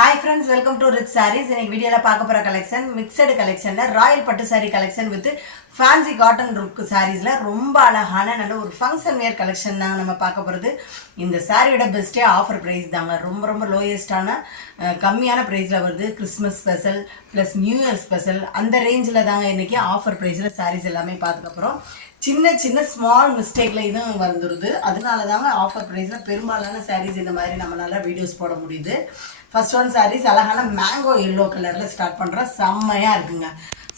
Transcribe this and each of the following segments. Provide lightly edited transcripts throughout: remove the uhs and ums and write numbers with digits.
Hi friends, welcome to Rich Sarees. In this video, we will collection, mixed collection, royal pattu saree collection with fancy cotton sarees. ரொம்ப அழகான நல்ல ஒரு function வேர் collection தாங்க நம்ம பார்க்க போகிறது. இந்த சாரியோட பெஸ்ட்டே ஆஃபர் ப்ரைஸ் தாங்க. ரொம்ப லோயஸ்டான கம்மியான ப்ரைஸில் வருது. Christmas special plus new year special அந்த ரேஞ்சில் தாங்க இன்றைக்கி ஆஃபர் ப்ரைஸில் சாரீஸ் எல்லாமே பார்த்துக்கப்புறம் சின்ன ஸ்மால் மிஸ்டேக்கில் இதுவும் வந்துடுது. அதனால தாங்க ஆஃபர் ப்ரைஸில் பெரும்பாலான சாரீஸ் இந்த மாதிரி நம்மளால் வீடியோஸ் போட முடியுது. ஃபர்ஸ்ட் ஒன் சாரீஸ் அழகான மேங்கோ எல்லோ கலரில் ஸ்டார்ட் பண்ணுறோம். செம்மையாக இருக்குங்க.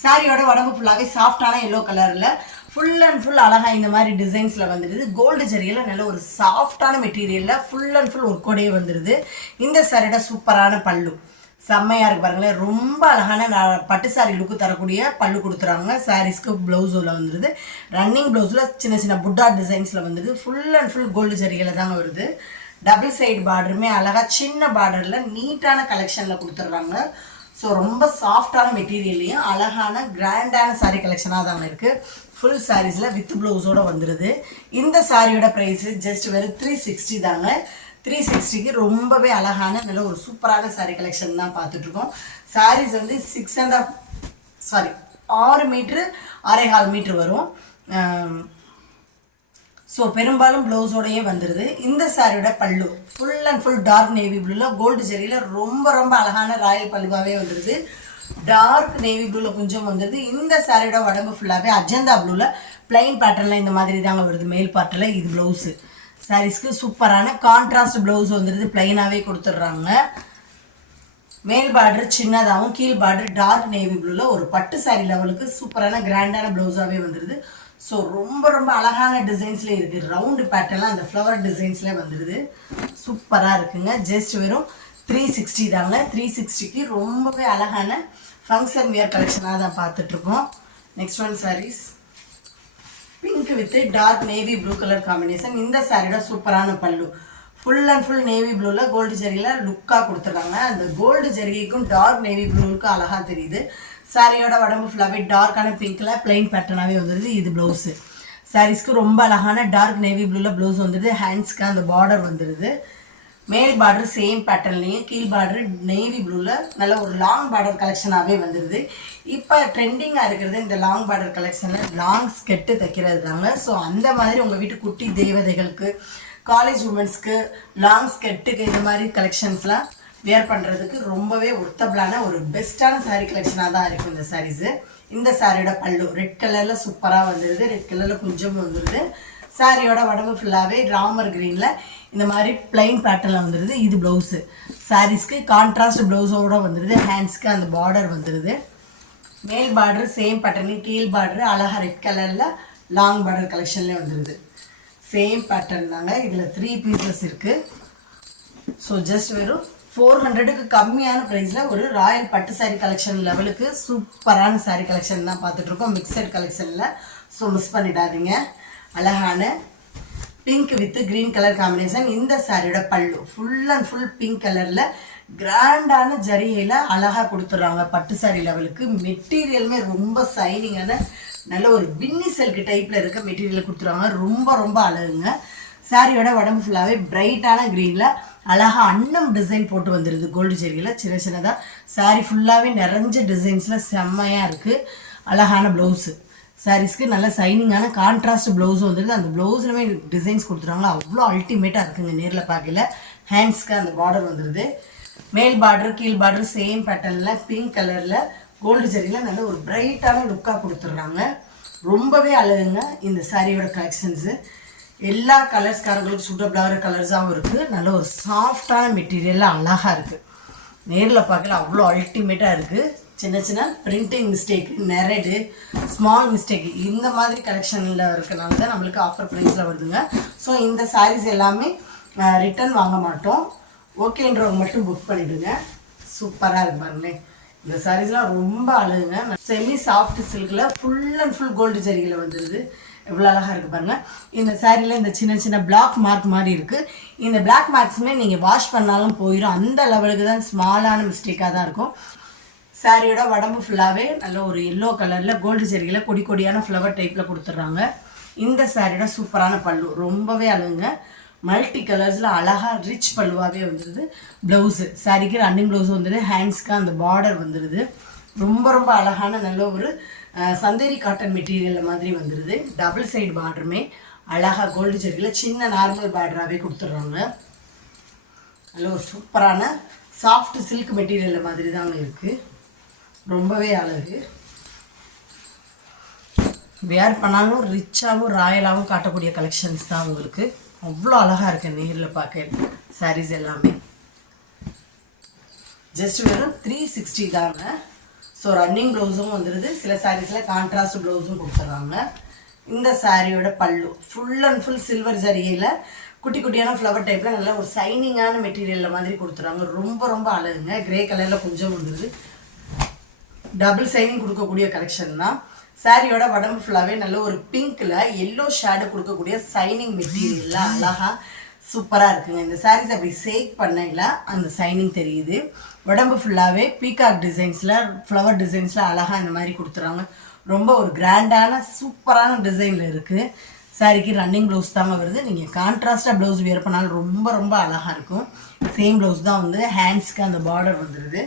சாரியோட உடம்பு ஃபுல்லாகவே சாஃப்டான எல்லோ கலரில் ஃபுல் அண்ட் ஃபுல் அழகாக இந்த மாதிரி டிசைன்ஸில் வந்துடுது. கோல்டு ஜரியில் நல்ல ஒரு சாஃப்டான மெட்டீரியலில் ஃபுல் அண்ட் ஃபுல் ஒர்க்கோடையே வந்துடுது. இந்த சாரியோட சூப்பரான பல்லு செம்மையாக இருக்குது பாருங்களேன். ரொம்ப அழகான பட்டு சாரி லுக்கு தரக்கூடிய பல்லு கொடுத்துறாங்க. சாரீஸ்க்கு ப்ளவுஸில் வந்துடுது. ரன்னிங் ப்ளவுஸில் சின்ன புட்டா டிசைன்ஸில் வந்துடுது. ஃபுல் அண்ட் ஃபுல் கோல்டு ஜரியில் தாங்க வருது. டபுள் சைடு பார்டருமே அழகாக சின்ன பார்டரில் நீட்டான கலெக்ஷனில் கொடுத்துட்றாங்க. ஸோ ரொம்ப சாஃப்டான மெட்டீரியல்லையும் அழகான கிராண்டான சாரீ கலெக்ஷனாக தாங்க இருக்குது. ஃபுல் சாரீஸில் வித் ப்ளவுஸோடு வந்துடுது. இந்த சாரியோட ப்ரைஸு ஜஸ்ட் வெறும் 360 தாங்க. 360க்கு ரொம்பவே அழகான நல்ல ஒரு சூப்பரான சாரீ கலெக்ஷன் தான் பார்த்துட்ருக்கோம். சாரீஸ் வந்து 6 மீட்ரு 6.25 மீட்ரு வரும். ஸோ பெரும்பாலும் ப்ளவுஸோடையே வந்துடுது. இந்த சாரியோட பல்லு full and full dark navy ப்ளூவில் கோல்டு ஜெரியில் ரொம்ப அழகான ராயல் பல்லுவாகவே வந்துடுது. டார்க் நேவி ப்ளூவில் கொஞ்சம் வந்துடுது. இந்த சாரியோட உடம்பு ஃபுல்லாகவே அஜந்தா ப்ளூவில் பிளைன் பேட்டர்னில் இந்த மாதிரி தாங்க வருது. மேல் பார்ட்டில் இது ப்ளவுஸு. சாரீஸ்க்கு சூப்பரான கான்ட்ராஸ்ட் ப்ளவுஸ் வந்துடுது. பிளைனாகவே கொடுத்துட்றாங்க. மேல் பார்டர் சின்னதாகவும் கீழ் பார்டர் டார்க் நேவி ப்ளூவில் ஒரு பட்டு சாரி லெவலுக்கு சூப்பரான கிராண்டான ப்ளவுஸாகவே வந்துடுது. ஸோ ரொம்ப அழகான டிசைன்ஸ்லேயே இருக்குது. ரவுண்டு பேட்டர்லாம் அந்த ஃப்ளவர் டிசைன்ஸ்லேயே வந்துடுது. சூப்பராக இருக்குங்க. ஜஸ்ட் வெறும் 360 தாங்க. 360க்கு ரொம்பவே அழகான ஃபங்க்ஷன் வியர் கலெக்ஷனாக தான் பார்த்துட்ருக்கோம். Next one sarees pink with dark navy blue colour combination. இந்த சாரியோட சூப்பரான பல்லு ஃபுல் அண்ட் ஃபுல் நேவி ப்ளூவில் கோல்டு ஜரியில் லுக்காக கொடுத்துட்றாங்க. அந்த கோல்டு ஜரிகைக்கும் டார்க் நேவி ப்ளூவுக்கும் அழகாக தெரியுது. சாரியோட உடம்பு ஃபுல்லாகவே டார்க்கான பிங்க்கில் பிளைன் பேட்டர்னாகவே வந்துடுது. இது ப்ளவுஸு. சாரீஸ்க்கு ரொம்ப அழகான டார்க் நேவி ப்ளூவில் ப்ளவுஸ் வந்துடுது. ஹேண்ட்ஸ்க்கு அந்த பார்டர் வந்துடுது. மேல் பார்டர் சேம் பேட்டர்ன்லேயும் கீழ் பார்டர் நேவி ப்ளூவில் நல்ல ஒரு லாங் பார்டர் கலெக்ஷனாகவே வந்துடுது. இப்போ ட்ரெண்டிங்காக இருக்கிறது இந்த லாங் பார்டர் கலெக்ஷனில் லாங் ஸ்கெட்டு தைக்கிறது தாங்க. ஸோ அந்த மாதிரி உங்கள் வீட்டு குட்டி தேவதைகளுக்கு காலேஜ் உமன்ஸ்க்கு லாங் ஸ்கெட்டுக்கு இந்த மாதிரி கலெக்ஷன்ஸ்லாம் வேர் பண்ணுறதுக்கு ரொம்பவே ஒர்த்தபிளான ஒரு பெஸ்ட்டான சாரீ கலெக்ஷனாக தான் இருக்கும் இந்த சாரீஸு. இந்த சாரியோட பல்லு ரெட் கலரில் சூப்பராக வந்துடுது. ரெட் கலரில் கொஞ்சம் வந்துடுது. சாரியோட உடம்பு ஃபுல்லாகவே ராமர் க்ரீனில் இந்த மாதிரி பிளைன் பேட்டர்னில் வந்துடுது. இது ப்ளவுஸு. சாரீஸ்க்கு கான்ட்ராஸ்ட் ப்ளவுஸோடு வந்துடுது. ஹேண்ட்ஸ்க்கு அந்த பார்டர் வந்துடுது. மேல் பார்டர் சேம் பேட்டர்னு கீழ் பார்டர் அழகாக ரெட் கலரில் லாங் பார்டர் கலெக்ஷன்லேயே வந்துடுது. சேம் பேட்டர்ன் தாங்க. இதில் 3 பீசஸ் இருக்குது. ஸோ ஜஸ்ட் வெறும் 400க்கு கம்மியான ப்ரைஸில் ஒரு ராயல் பட்டு சாரீ கலெக்ஷன் லெவலுக்கு சூப்பரான சாரீ கலெக்ஷன் தான் பார்த்துட்ருக்கோம். மிக்சட் கலெக்ஷனில். ஸோ மிஸ் பண்ணிடாதீங்க. அழகான pink with green colour combination. இந்த சாரியோட பல்லு ஃபுல் அண்ட் ஃபுல் பிங்க் கலரில் கிராண்டான ஜரிகையில் அழகாக கொடுத்துட்றாங்க. பட்டு சாரீ லெவலுக்கு மெட்டீரியலுமே ரொம்ப சைனிங்கான நல்ல ஒரு பின்னி சில்க் டைப்பில் இருக்க மெட்டீரியல் கொடுத்துருவாங்க. ரொம்ப அழகுங்க. சாரியோட உடம்பு ஃபுல்லாகவே பிரைட்டான க்ரீனில் அழகாக அன்னம் டிசைன் போட்டு வந்துடுது. கோல்டு ஜெரியில் சின்னதாக சாரீ ஃபுல்லாகவே நிறைஞ்ச டிசைன்ஸில் செம்மையாக இருக்குது. அழகான ப்ளவுஸு. சாரீஸ்க்கு நல்ல சைனிங்கான கான்ட்ராஸ்ட் ப்ளவுஸும் வந்துடுது. அந்த ப்ளவுஸ்லுமே டிசைன்ஸ் கொடுத்துருவாங்க. அவ்வளோ அல்டிமேட்டாக இருக்குங்க நேரில் பார்க்கல. ஹேண்ட்ஸ்க்கு அந்த பார்டர் வந்துடுது. மேல் பார்டர் கீழ் பார்டர் சேம் பேட்டர்னில் பிங்க் கலரில் கோல்டு ஜெரியில் நல்ல ஒரு பிரைட்டான லுக்காக கொடுத்துட்றாங்க. ரொம்பவே அழகுங்க இந்த சாரியோட கலெக்ஷன்ஸு. எல்லா கலர்ஸ்காரங்களுக்கு சூட்டபிளாகிற கலர்ஸாகவும் இருக்குது. நல்ல ஒரு சாஃப்டான மெட்டீரியலாக அழகாக இருக்குது. நேரில் பார்க்கல அவ்வளோ அல்டிமேட்டாக இருக்குது. சின்ன பிரிண்டிங் மிஸ்டேக்கு நெரடு ஸ்மால் மிஸ்டேக்கு இந்த மாதிரி கலெக்ஷனில் இருக்கனால தான் நம்மளுக்கு ஆஃபர் ப்ரைஸில் வருதுங்க. ஸோ இந்த சாரீஸ் எல்லாமே ரிட்டன் வாங்க மாட்டோம். ஓகேன்றவங்க மட்டும் புக் பண்ணிவிடுங்க. சூப்பராக இருக்கு பாருங்களேன். இந்த சாரீஸ்லாம் ரொம்ப அழகுங்க. செமி சாஃப்ட் சில்கில் ஃபுல் அண்ட் ஃபுல் கோல்டு ஜரிகையில் வந்துடுது. எவ்வளோ அழகாக இருக்குது பாருங்கள். இந்த சாரியில் இந்த சின்ன பிளாக் மார்க் மாதிரி இருக்குது. இந்த பிளாக் மார்க்ஸுமே நீங்கள் வாஷ் பண்ணாலும் போயிடும். அந்த லெவலுக்கு தான் ஸ்மாலான மிஸ்டேக்காக தான் இருக்கும். சாரியோட உடம்பு ஃபுல்லாகவே நல்ல ஒரு எல்லோ கலரில் கோல்டு ஜரிகையில் கொடியான ஃப்ளவர் டைப்பில் கொடுத்துட்றாங்க. இந்த சாரியோட சூப்பரான பல்லு ரொம்பவே அழகுங்க. மல்டி கலர்ஸில் அழகாக ரிச் பல்லுவாகவே வந்துடுது. ப்ளவுஸு சாரிக்கு ரன்னிங் ப்ளவுஸ் வந்துடுது. ஹேண்ட்ஸ்க்கு அந்த பார்டர் வந்துடுது. ரொம்ப ரொம்ப அழகான நல்ல ஒரு சந்தேரி காட்டன் மெட்டீரியல் மாதிரி வந்துடுது. டபுள் சைடு பார்டருமே அழகாக கோல்டு ஜெரியில் சின்ன நார்மல் பார்டராகவே கொடுத்துட்றாங்க. நல்ல ஒரு சூப்பரான சாஃப்ட் சில்க் மெட்டீரியல் மாதிரி தாங்க இருக்குது. ரொம்பவே அழகு. வேர் பண்ணாலும் ரிச்சாகவும் ராயலாகவும் காட்டக்கூடிய கலெக்ஷன்ஸ் தான் உங்களுக்கு. அவ்வளோ அழகாக இருக்குது நேரில் பார்க்க சாரீஸ் எல்லாமே. ஜஸ்ட் வெறும் 360 தாங்க. ஸோ ரன்னிங் ப்ளவுஸும் வந்துடுது. சில சாரீஸில் கான்ட்ராஸ்ட் ப்ளவுஸும் கொடுத்துட்றாங்க. இந்த சாரியோட பல்லு ஃபுல் அண்ட் ஃபுல் சில்வர் ஜரிகையில் குட்டி குட்டியான ஃப்ளவர் டைப்பில் நல்ல ஒரு சைனிங்கான மெட்டீரியலில் மாதிரி கொடுத்துறாங்க. ரொம்ப ரொம்ப அழகுங்க. கிரே கலரில் கொஞ்சம் வந்துடுது. டபுள் சைனிங் கொடுக்கக்கூடிய கலெக்ஷன் தான். சாரியோட உடம்பு ஃபுல்லாகவே நல்ல ஒரு பிங்க்கில் எல்லோ ஷேடு கொடுக்கக்கூடிய சைனிங் மெட்டீரியலில் அழகாக சூப்பராக இருக்குங்க. இந்த சாரீஸ் அப்படி சேக் பண்ணையில் அந்த சைனிங் தெரியுது. உடம்பு ஃபுல்லாகவே பீகாக் டிசைன்ஸில் ஃப்ளவர் டிசைன்ஸில் அழகாக இந்த மாதிரி கொடுத்துறாங்க. ரொம்ப ஒரு கிராண்டான சூப்பரான டிசைனில் இருக்குது. சாரிக்கு ரன்னிங் ப்ளவுஸ் தாங்க வருது. நீங்கள் கான்ட்ராஸ்டாக ப்ளவுஸ் வியர் பண்ணாலும் ரொம்ப ரொம்ப அழகாக இருக்கும். சேம் ப்ளவுஸ் தான் வந்து ஹேண்ட்ஸ்க்கு அந்த பார்டர் வந்துடுது.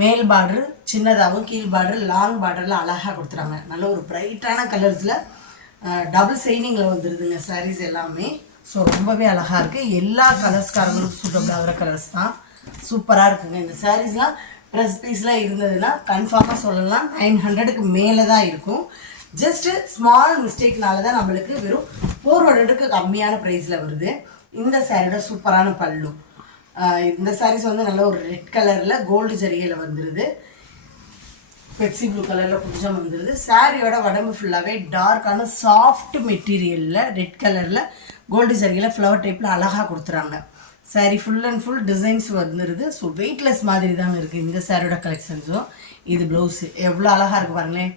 மேல் பார்டர் சின்னதாகவும் கீழ் பார்டர் லாங் பார்டரில் அழகாக கொடுத்துறாங்க. நல்ல ஒரு ப்ரைட்டான கலர்ஸில் டபுள் சைனிங்கில் வந்துடுதுங்க சாரீஸ் எல்லாமே. ஸோ ரொம்பவே அழகாக இருக்குது. எல்லா கலர்ஸ்காரங்களுக்கும் சூட்டபிள் ஆகிற கலர்ஸ் தான். சூப்பராக இருக்குங்க. இந்த சாரீஸ்லாம் ப்ரெஸ் பீஸ்லாம் இருந்ததுன்னா கன்ஃபார்மாக சொல்லலாம் 900க்கு மேலே தான் இருக்கும். ஜஸ்ட்டு ஸ்மால் மிஸ்டேக்னால தான் நம்மளுக்கு வெறும் 400க்கு கம்மியான ப்ரைஸில் வருது. இந்த சாரியோட சூப்பரான பல்லு. இந்த சாரீஸ் வந்து நல்ல ஒரு ரெட் கலரில் கோல்டு ஜரிகையில் வந்துடுது. பெப்சி ப்ளூ கலரில் கொஞ்சம் வந்துடுது. சாரியோட உடம்பு ஃபுல்லாகவே டார்க்கான சாஃப்ட் மெட்டீரியலில் ரெட் கலரில் கோல்டு ஜரிகையில் ஃப்ளவர் டைப்பில் அழகாக கொடுத்துறாங்க. Sari full and full designs வந்துடுது. ஸோ வெயிட்லெஸ் மாதிரி தாங்க இருக்குது இந்த சாரியோட கலெக்ஷன்ஸும். இது ப்ளவுஸு எவ்வளோ அழகாக இருக்குது பாருங்களேன்.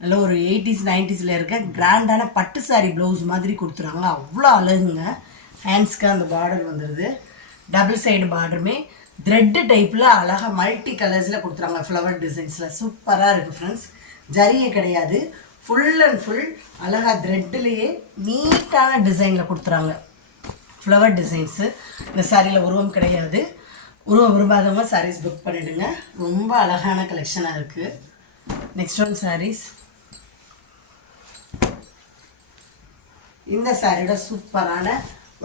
நல்ல ஒரு 80s 90s இருக்க கிராண்டான பட்டு சாரீ ப்ளவுஸ் மாதிரி கொடுத்துறாங்க. அவ்வளோ அழகுங்க. ஹேண்ட்ஸ்க்கு அந்த பார்டர் வந்துடுது. டபுள் சைடு பார்டருமே த்ரெட்டு டைப்பில் அழகாக மல்டி கலர்ஸில் கொடுத்துறாங்க. ஃப்ளவர் டிசைன்ஸில் சூப்பராக இருக்குது ஃப்ரெண்ட்ஸ். ஜரிகை கிடையாது, ஃபுல் அண்ட் ஃபுல் அழகாக த்ரெட்டுலேயே நீட்டான டிசைனில் கொடுத்துறாங்க. Flower designs. இந்த சாரியில் உருவம் கிடையாது. உருவம் விரும்பாதவங்க சாரீஸ் புக் பண்ணிவிடுங்க. ரொம்ப அழகான கலெக்ஷனாக இருக்குது. Next one saris. இந்த சாரியோட சூப்பரான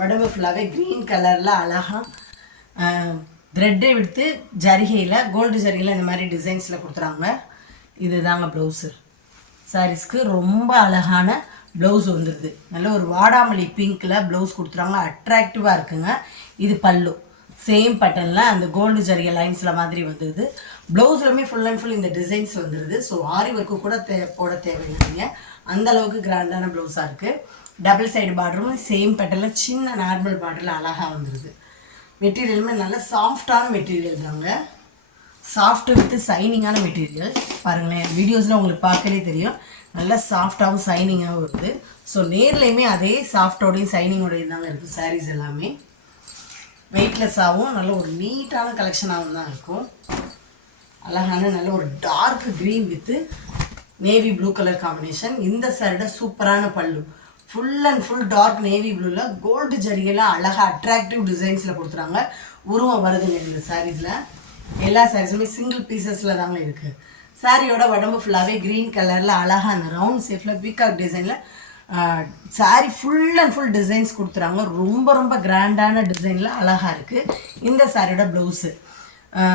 உடம்பு ஃபுல்லாகவே க்ரீன் கலரில் அழகாக த்ரெட்டை விடுத்து ஜரிகையில் கோல்டு ஜரிகையில் இந்த மாதிரி டிசைன்ஸில் கொடுத்துறாங்க. இது தாங்க ப்ளவுஸு. சாரீஸ்க்கு ரொம்ப அழகான ப்ளவுஸ் வந்துடுது. நல்ல ஒரு வாடாமல்லி பிங்க்கில் ப்ளவுஸ் கொடுத்துறாங்க. அட்ராக்டிவாக இருக்குங்க. இது பல்லு சேம் பட்டனில் அந்த கோல்டு ஜரிகை லைன்ஸில் மாதிரி வந்துடுது. ப்ளவுஸ்லுமே ஃபுல் அண்ட் ஃபுல் இந்த டிசைன்ஸ் வந்துடுது. ஸோ ஆரி ஒர்க்கு கூட போட தேவையில்லைங்க. அந்தளவுக்கு கிராண்டான ப்ளவுஸாக இருக்குது. டபுள் சைடு பார்டரும் சேம் பட்டனில் சின்ன நார்மல் பார்டரில் அழகாக வந்துடுது. மெட்டீரியலுமே நல்ல சாஃப்டான மெட்டீரியல் தாங்க. சாஃப்ட்டு வித்து சைனிங்கான மெட்டீரியல் பாருங்களேன். வீடியோஸில் உங்களுக்கு பார்க்கவே தெரியும். நல்லா சாஃப்டாகவும் சைனிங்காகவும் வருது. ஸோ நேர்லேயுமே அதே சாஃப்டோடையும் சைனிங்கோடையும் தாங்க இருக்குது சாரீஸ் எல்லாமே. வெயிட்லெஸ்ஸாகவும் நல்ல ஒரு நீட்டான கலெக்ஷனாகவும் தான் இருக்கும். அழகான நல்ல ஒரு dark green with navy blue colour combination. இந்த சாரியோட சூப்பரான பல்லு full and full dark navy ப்ளூவில் கோல்டு ஜரிகைலாம் அழகாக அட்ராக்டிவ் டிசைன்ஸில் கொடுத்துறாங்க. உருவம் வருதுங்க இந்த சாரீஸில். எல்லா சாரீஸுமே சிங்கிள் பீசஸில் தாங்க இருக்குது. சாரியோட உடம்பு ஃபுல்லாகவே க்ரீன் கலரில் அழகாக அந்த ரவுண்ட் ஷேப்பில் பீகாக் டிசைனில் sari full and full designs கொடுத்துறாங்க. ரொம்ப ரொம்ப கிராண்டான டிசைனில் அழகாக இருக்குது. இந்த சாரியோட ப்ளவுஸு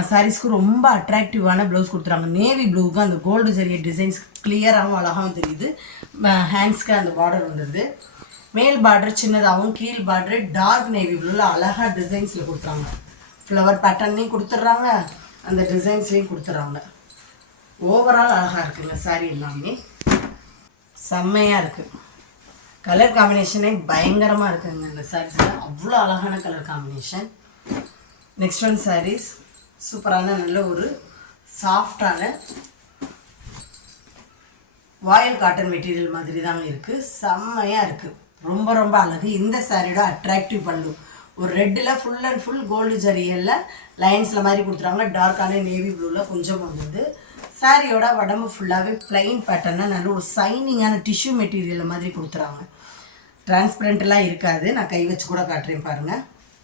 சாரீஸ்க்கு ரொம்ப அட்ராக்டிவான ப்ளவுஸ் கொடுத்துறாங்க. நேவி ப்ளூவுக்கு அந்த கோல்டு ஜரிகை டிசைன்ஸ் கிளியராகவும் அழகாகவும் தெரியுது. ஹேண்ட்ஸ்க்கு அந்த பார்டர் வந்துடுது. மேல் பார்டர் சின்னதாகவும் கீழ் பார்டர் டார்க் நேவி ப்ளூவில் அழகாக டிசைன்ஸில் கொடுத்துறாங்க. ஃப்ளவர் பேட்டர்னையும் கொடுத்துட்றாங்க, அந்த டிசைன்ஸ்லேயும் கொடுத்துட்றாங்க. ஓவரால் அழகாக இருக்குங்க. சாரீ எல்லாமே செம்மையாக இருக்குது. கலர் காம்பினேஷனே பயங்கரமாக இருக்குங்க இந்த சாரீஸில். அவ்வளோ அழகான colour combination. Next one sarees. சூப்பரான நல்ல ஒரு சாஃப்டான வாயில் காட்டன் மெட்டீரியல் மாதிரி தாங்க இருக்குது. செம்மையாக இருக்குது. ரொம்ப ரொம்ப அழகு. இந்த சாரியோட அட்ராக்டிவ் பல்லு ஒரு ரெட்டில் ஃபுல் அண்ட் ஃபுல் கோல்டு ஜரிகையில் லைன்ஸில் மாதிரி கொடுத்துறாங்க. டார்க்கான நேவி ப்ளூவில் கொஞ்சம் வந்தது. சாரியோட உடம்பு ஃபுல்லாகவே பிளைன் பேட்டர்னாக நல்ல ஒரு சைனிங்கான டிஷ்யூ மெட்டீரியல் மாதிரி கொடுத்துறாங்க. டிரான்ஸ்பரண்ட்லாம் இருக்காது. நான் கை வச்சு கூட காட்டுறேன்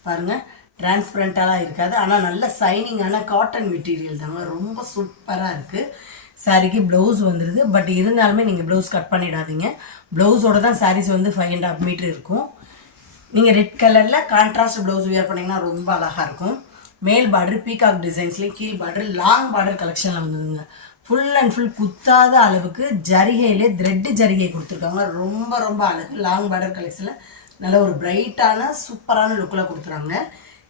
பாருங்கள் டிரான்ஸ்பரண்ட்டாலாம் இருக்காது. ஆனால் நல்ல சைனிங்கான காட்டன் மெட்டீரியல் தாங்க, ரொம்ப சூப்பராக இருக்குது. சாரிக்கு ப்ளவுஸ் வந்துடுது. பட் இருந்தாலுமே நீங்கள் ப்ளவுஸ் கட் பண்ணிடாதீங்க. ப்ளவுஸோடு தான் சாரீஸ் வந்து 5.5 மீட்டர் இருக்கும். நீங்கள் ரெட் கலரில் கான்ட்ராஸ்ட் ப்ளவுஸ் வியர் பண்ணிங்கன்னா ரொம்ப அழகாக இருக்கும். மேல் பார்டர் பீகாக் டிசைன்ஸ்லேயும் கீழ் பார்டர் லாங் பார்டர் கலெக்ஷனில் வந்துடுங்க. ஃபுல் அண்ட் ஃபுல் குத்தாத அளவுக்கு ஜரிகையிலே த்ரெட்டு ஜரிகை கொடுத்துருக்காங்க. ரொம்ப ரொம்ப அழகு. லாங் பார்டர் கலெக்ஷனில் நல்ல ஒரு பிரைட்டான சூப்பரான லுக்கில் கொடுத்துறாங்க.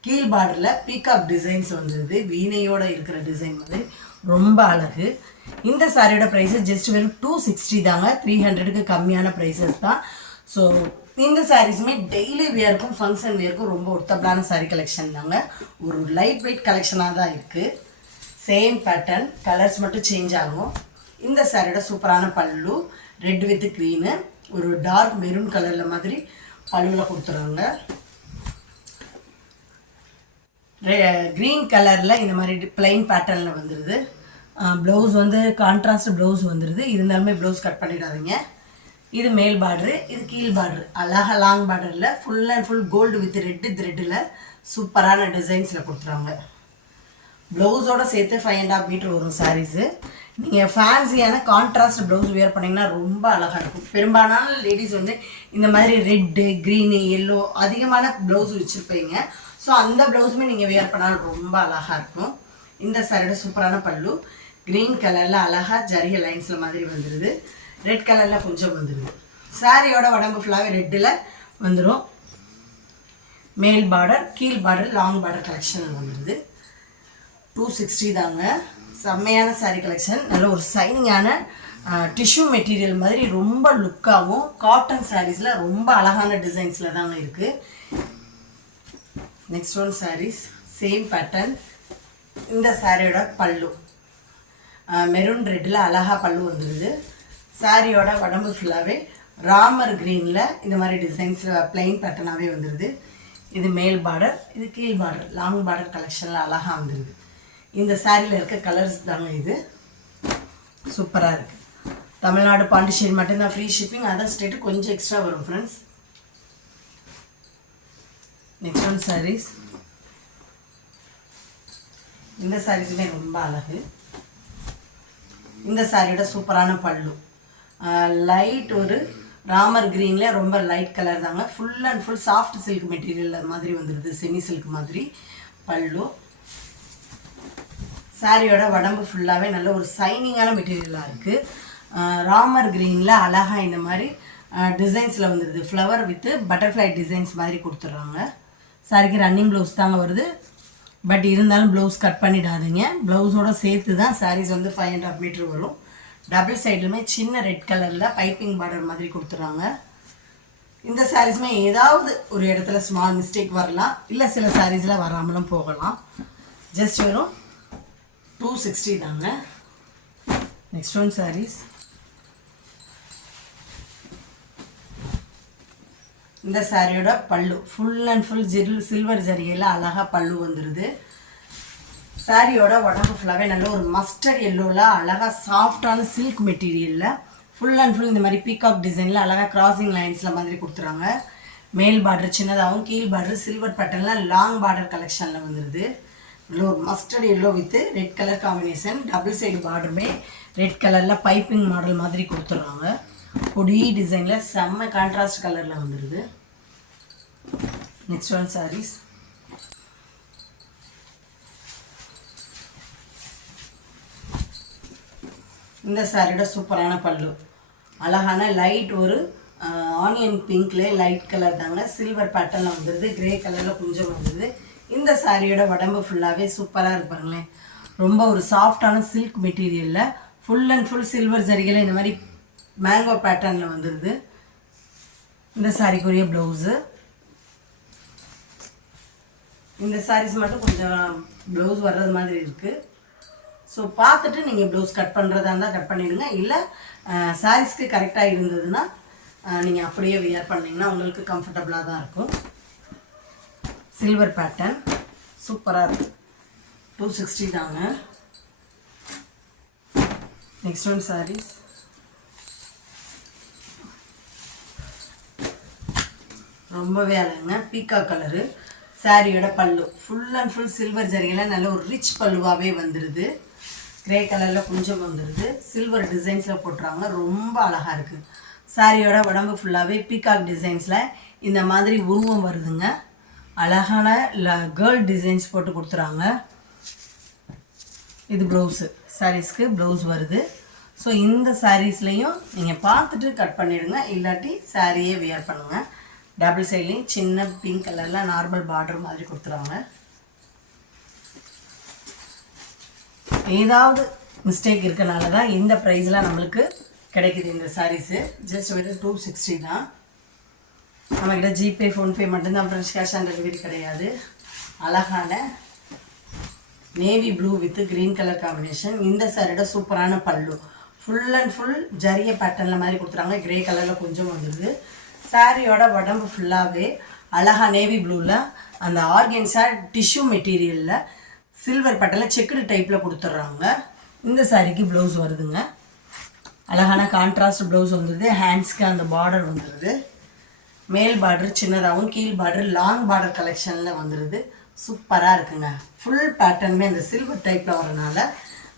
கீழ் பார்டரில் பீகாக் டிசைன்ஸ் வந்துடுது. வீணையோடு இருக்கிற டிசைன் மாதிரி ரொம்ப அழகு. இந்த சாரியோட ப்ரைஸு ஜஸ்ட் வெறும் 260 தாங்க. 300க்கு கம்மியான ப்ரைஸஸ் தான். ஸோ இந்த சாரீஸுமே டெய்லி வியருக்கும் ஃபங்க்ஷன் வியருக்கும் ரொம்ப ஒர்த்தபிளான சாரீ கலெக்ஷன் தாங்க. ஒரு லைட் வெயிட் கலெக்ஷனாக தான் இருக்குது. சேம் பேட்டர்ன், கலர்ஸ் மட்டும் சேஞ்ச் ஆகும். இந்த சாரியோட சூப்பரான பல்லு ரெட் வித் க்ரீனு, ஒரு டார்க் மெரூன் கலரில் மாதிரி பல்லுவில் கொடுத்துருவாங்க. க்ரீன் கலரில் இந்த மாதிரி பிளைன் பேட்டர்னில் வந்துடுது. ப்ளவுஸ் வந்து கான்ட்ராஸ்ட் ப்ளவுஸ் வந்துடுது. இருந்தாலுமே ப்ளவுஸ் கட் பண்ணிடாதீங்க. இது மேல் பார்டரு, இது கீழ் பார்டரு. அழகாக லாங் பார்டரில் full and full gold with red த்ரெட்டில் சூப்பரான டிசைன்ஸில் கொடுத்துருவாங்க. ப்ளவுஸோடு சேர்த்து 5.5 மீட்டர் வரும் சாரீஸு. நீங்கள் ஃபேன்சியான கான்ட்ராஸ்ட் ப்ளவுஸ் வியர் பண்ணிங்கன்னா ரொம்ப அழகாக இருக்கும். பெரும்பாலான லேடிஸ் வந்து இந்த மாதிரி ரெட்டு க்ரீனு எல்லோ அதிகமான ப்ளவுஸ் வச்சுருப்பீங்க. ஸோ அந்த ப்ளவுஸுமே நீங்கள் வியர் பண்ணாலும் ரொம்ப அழகாக இருக்கும். இந்த சாரியோட சூப்பரான பல்லு க்ரீன் கலரில் அழகாக ஜரிகை லைன்ஸில் மாதிரி வந்துடுது. ரெட் கலரில் கொஞ்சம் வந்துடுது. சாரியோட உடம்பு ஃபுல்லாகவே ரெட்டில் வந்துடும். மேல் பார்டர் கீழ் பார்டர் லாங் பார்டர் கலெக்ஷன் வந்துடுது. 260 தாங்க. செம்மையான சாரீ கலெக்ஷன். நல்ல ஒரு சைனிங்கான டிஷ்யூ மெட்டீரியல் மாதிரி ரொம்ப லுக்காகவும் காட்டன் சாரீஸில் ரொம்ப அழகான டிசைன்ஸில் தாங்க இருக்குது. Next one sarees same pattern. இந்த சாரியோட பல்லு மெரூன் ரெட்டில் அழகாக பல்லு வந்துடுது. சாரியோட உடம்பு ஃபுல்லாகவே ராமர் க்ரீனில் இந்த மாதிரி டிசைன்ஸில் பிளெயின் பேட்டர்னாகவே வந்துடுது. இது மேல் பார்டர், இது கீழ் பார்டர் லாங் பார்டர் கலெக்ஷனில் அழகாக வந்துடுது. இந்த சாரியில் இருக்க கலர்ஸ் தாங்க இது. சூப்பராக இருக்குது. தமிழ்நாடு பாண்டிச்சேரி மட்டும்தான் ஃப்ரீ ஷிப்பிங். அதர் ஸ்டேட்டு கொஞ்சம் எக்ஸ்ட்ரா வரும் ஃப்ரெண்ட்ஸ். Next one saris. இந்த சாரீஸுமே ரொம்ப அழகு. இந்த சாரியோட சூப்பரான பல்லு லைட் ஒரு ராமர் க்ரீனில் ரொம்ப லைட் கலர் தாங்க. Full and full soft silk material மாதிரி வந்துடுது. செமி சில்க் மாதிரி பல்லு. சாரியோட உடம்பு ஃபுல்லாகவே நல்ல ஒரு சைனிங்கான மெட்டீரியலாக இருக்குது. ராமர் க்ரீனில் அழகாக இந்த மாதிரி டிசைன்ஸில் வந்துடுது. ஃப்ளவர் வித்து பட்டர்ஃப்ளை டிசைன்ஸ் மாதிரி கொடுத்துட்றாங்க. சாரிக்கு ரன்னிங் ப்ளவுஸ் தாங்க வருது. பட் இருந்தாலும் ப்ளவுஸ் கட் பண்ணிடாதீங்க. ப்ளவுஸோடு சேர்த்து தான் சாரீஸ் வந்து 5.5 மீட்டர் வரும். டபுள் சைடுமே சின்ன ரெட் கலரில் பைப்பிங் பார்டர் மாதிரி கொடுத்துட்றாங்க. இந்த சாரீஸுமே ஏதாவது ஒரு இடத்துல ஸ்மால் மிஸ்டேக் வரலாம், இல்லை சில சாரீஸில் வராமலும் போகலாம். ஜஸ்ட் வெறும் 260 தாங்க. Next one saris. இந்த சாரியோட பல்லு ஃபுல் அண்ட் ஃபுல் சில்வர் ஜரிகையில் அழகாக பல்லு வந்துடுது. சாரியோட உடம்பு ஃபுல்லாகவே நல்ல ஒரு மஸ்டர்ட் எல்லோவில் அழகாக சாஃப்டான சில்க் மெட்டீரியலில் ஃபுல் அண்ட் ஃபுல் இந்த மாதிரி பீகாக் டிசைனில் அழகாக கிராசிங் லைன்ஸில் மாதிரி கொடுத்துறாங்க. மேல் பார்டர் சின்னதாகவும் கீழ் பார்டர் சில்வர் பேட்டர்னில் லாங் பார்டர் கலெக்ஷனில் வந்துடுது. நல்ல ஒரு mustard yellow with red colour combination. Double side பார்டருமே ரெட் கலரில் பைப்பிங் மாடல் மாதிரி கொடுத்துட்றாங்க. பொடி டிசைனில் செம்ம கான்ட்ராஸ்ட் கலரில் வந்துடுது. Next one saris. இந்த சாரியோட சூப்பரான பல்லு அழகான லைட் ஒரு ஆனியன் பிங்க்லேயே லைட் கலர் தாங்க. சில்வர் பேட்டர்னில் வந்துடுது. கிரே கலரில் கொஞ்சம் வந்துடுது. இந்த சாரியோட உடம்பு ஃபுல்லாகவே சூப்பராக இருப்பாங்களேன். ரொம்ப ஒரு சாஃப்டான சில்க் மெட்டீரியலில் ஃபுல் அண்ட் ஃபுல் சில்வர் ஜரிகையில் இந்த மாதிரி மேங்கோ பேட்டர்னில் வந்துடுது. இந்த சாரிக்குரிய ப்ளவுஸு. இந்த சாரீஸ் மட்டும் கொஞ்சம் ப்ளவுஸ் வர்றது மாதிரி இருக்குது. ஸோ பார்த்துட்டு நீங்கள் ப்ளவுஸ் கட் பண்ணுறதா இருந்தால் கட் பண்ணிவிடுங்க. இல்லை சாரீஸ்க்கு கரெக்டாக இருந்ததுன்னா நீங்கள் அப்படியே வியர் பண்ணிங்கன்னா உங்களுக்கு கம்ஃபர்டபுளாக தான் இருக்கும். சில்வர் பேட்டர்ன் சூப்பராக இருக்குது. 260 தாங்க. Next one sarees. ரொம்பவே அழகுங்க. பீக்கா கலரு சாரியோட பல்லு ஃபுல் அண்ட் ஃபுல் சில்வர் ஜரிகையில் நல்ல ஒரு ரிச் பல்லுவாகவே வந்துடுது. கிரே கலரில் கொஞ்சம் வந்துடுது. சில்வர் டிசைன்ஸில் போட்டுறாங்க. ரொம்ப அழகாக இருக்குது. சாரியோட உடம்பு ஃபுல்லாகவே பீகாக் டிசைன்ஸில் இந்த மாதிரி உருவம் வருதுங்க. அழகான கேர்ள் டிசைன்ஸ் போட்டு கொடுத்துறாங்க. இது ப்ளவுஸு, சாரீஸ்க்கு ப்ளவுஸ் வருது. ஸோ இந்த சாரீஸ்லையும் நீங்கள் பார்த்துட்டு கட் பண்ணிவிடுங்க, இல்லாட்டி சாரியே வியர் பண்ணுங்கள். டபுள் சைட்லேயும் சின்ன பிங்க் கலரில் நார்மல் பார்டர் மாதிரி கொடுத்துறாங்க. ஏதாவது மிஸ்டேக் இருக்கனால தான் இந்த ப்ரைஸில் நம்மளுக்கு கிடைக்குது இந்த சாரீஸு. ஜஸ்ட் வெறும் 260 தான். நம்மக்கிட்ட ஜிபே ஃபோன்பே மட்டும்தான், ஃப்ரெஷ் கேஷ் ஆன் டெலிவரி கிடையாது. அழகான navy blue with green colour combination. இந்த சாரியோட சூப்பரான பல்லு ஃபுல் அண்ட் ஃபுல் ஜரிய பேட்டர்னில் மாதிரி கொடுத்துறாங்க. கிரே கலரில் கொஞ்சம் வந்துடுது. சாரியோட உடம்பு ஃபுல்லாகவே அழகாக நேவி ப்ளூவில் அந்த ஆர்கன்ஸா டிஷ்யூ மெட்டீரியலில் சில்வர் பட்டனில் செக்குடு டைப்பில் கொடுத்துட்றாங்க. இந்த சாரிக்கு ப்ளவுஸ் வருதுங்க. அழகான கான்ட்ராஸ்ட் ப்ளவுஸ் வந்துடுது. ஹேண்ட்ஸ்க்கு அந்த பார்டர் வந்துடுது. மேல் பார்டர் சின்னதாகவும் கீழ் பார்டர் லாங் பார்டர் கலெக்ஷனில் வந்துடுது. சூப்பராக இருக்குங்க. ஃபுல் பேட்டர்னுமே அந்த சில்வர் டைப்பில் வரனால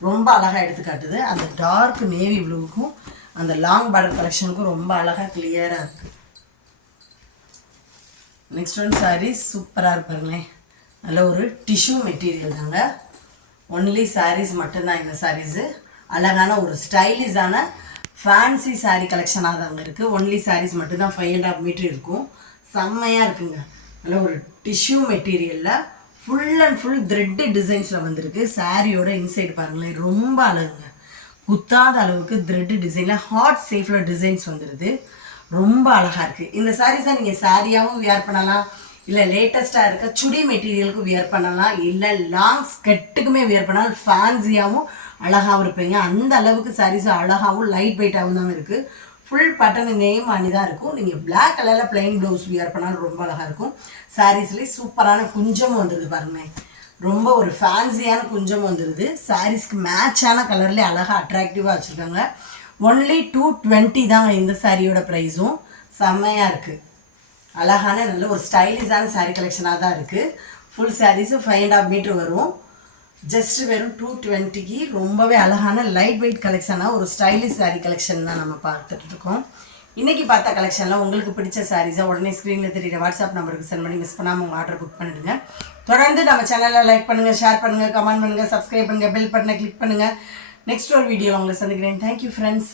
ரொம்ப அழகாக எடுத்து காட்டுது. அந்த டார்க் நேவி ப்ளூவுக்கும் அந்த லாங் பார்டர் கலெக்ஷனுக்கும் ரொம்ப அழகாக கிளியராக இருக்குது. நெக்ஸ்ட் ஒன் சாரீஸ் சூப்பராக இருப்பாருங்களேன். நல்ல ஒரு டிஷ்யூ மெட்டீரியல் தாங்க. ஒன்லி சாரீஸ் மட்டும்தான் இந்த சாரீஸு. அழகான ஒரு ஸ்டைலிஷான ஃபேன்சி சாரீ கலெக்ஷனாக தாங்க இருக்குது. ஒன்லி சாரீஸ் மட்டும்தான் 5.5 மீட்டர் இருக்கும். செம்மையாக இருக்குங்க. நல்ல ஒரு டிஷ்யூ மெட்டீரியலில் ஃபுல் அண்ட் ஃபுல் த்ரெட்டு டிசைன்ஸில் வந்திருக்கு. சாரியோட இன்சைடு பாருங்களேன், ரொம்ப அழகுங்க. குத்தாத அளவுக்கு த்ரெட்டு டிசைனில் ஹாட் சேஃபில் டிசைன்ஸ் வந்துடுது. ரொம்ப அழகாக இருக்குது. இந்த சாரீஸை நீங்கள் சாரியாகவும் வியர் பண்ணலாம், இல்லை லேட்டஸ்ட்டாக இருக்க சுடி மெட்டீரியலுக்கு வியர் பண்ணலாம், இல்லை லாங் ஸ்கெட்டுக்குமே வியர் பண்ணலாம். ஃபேன்சியாகவும் அழகாகவும் இருப்பீங்க. அந்த அளவுக்கு சாரீஸ் அழகாகவும் லைட் வெயிட்டாகவும் தான் இருக்குது. ஃபுல் பட்டன் நேம் அணி தான் இருக்கும். நீங்கள் பிளாக் கலரில் பிளைன் ப்ளவுஸ் வியர் பண்ணாலும் ரொம்ப அழகாக இருக்கும். சாரீஸ்லேயே சூப்பரான குஞ்சம் வந்துடுது பாருங்கள். ரொம்ப ஒரு ஃபேன்சியான குஞ்சம் வந்துடுது. சாரீஸ்க்கு மேட்சான கலர்லேயே அழகாக அட்ராக்டிவாக வச்சுருக்காங்க. ஒன்லி 220 தாங்க இந்த சாரியோட ப்ரைஸும். செம்மையாக இருக்குது. அழகான நல்ல ஒரு ஸ்டைலிஷான சாரீ கலெக்ஷனாக தான் இருக்குது. ஃபுல் சாரீஸும் 5.5 மீட்டர் வரும். ஜஸ்ட் வெறும் 220க்கு ரொம்பவே அழகான லைட் வெயிட் கலெக்ஷனாக ஒரு ஸ்டைலிஷ் சாரீ கலெக்ஷன் தான் நம்ம பார்த்துட்ருக்கோம். இன்றைக்கி பார்த்த கலெக்ஷனில் உங்களுக்கு பிடிச்ச சாரீஸை உடனே ஸ்க்ரீனில் தெரியுற வாட்ஸ்அப் நம்பருக்கு சென்ட் பண்ணி மிஸ் பண்ணாமல் உங்கள் ஆர்டர் புக் பண்ணிவிடுங்க. தொடர்ந்து நம்ம சேனலில் லைக் பண்ணுங்கள், ஷேர் பண்ணுங்கள், கமெண்ட் பண்ணுங்கள், சப்ஸ்கிரைப் பண்ணுங்கள், பெல் பட்டனை கிளிக் பண்ணுங்கள். நெக்ஸ்ட் ஒரு வீடியோவில் உங்களை சந்திக்கிறேன். Thank you friends.